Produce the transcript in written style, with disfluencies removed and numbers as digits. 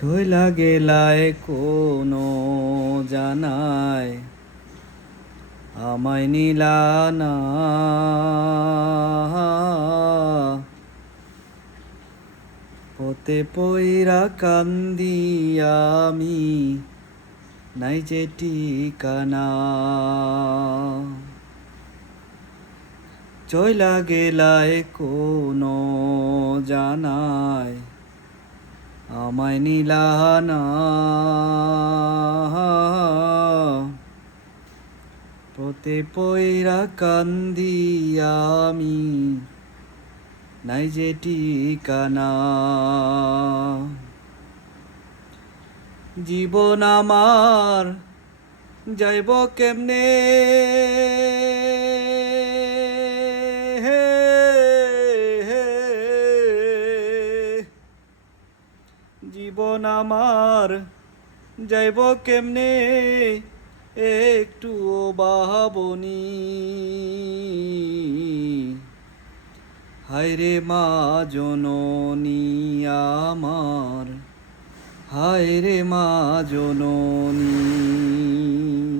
চইলা গেলায় কোনো জানায় আমায় নিলা না। পথে পইরা কান্দি আমি, নাই যে ঠিকানা। চইলা গেলায় কোনো জানায় আমায় নিলা না। পথে পইরা কান্দি আমি, নাই যে ঠিকানা। জীবন আমার যাইব কেমনে, জীবন আমার যাইব কেমনে, একটু ভাবনি। হায়রে মা জননী আমার, হায়রে মা জননী।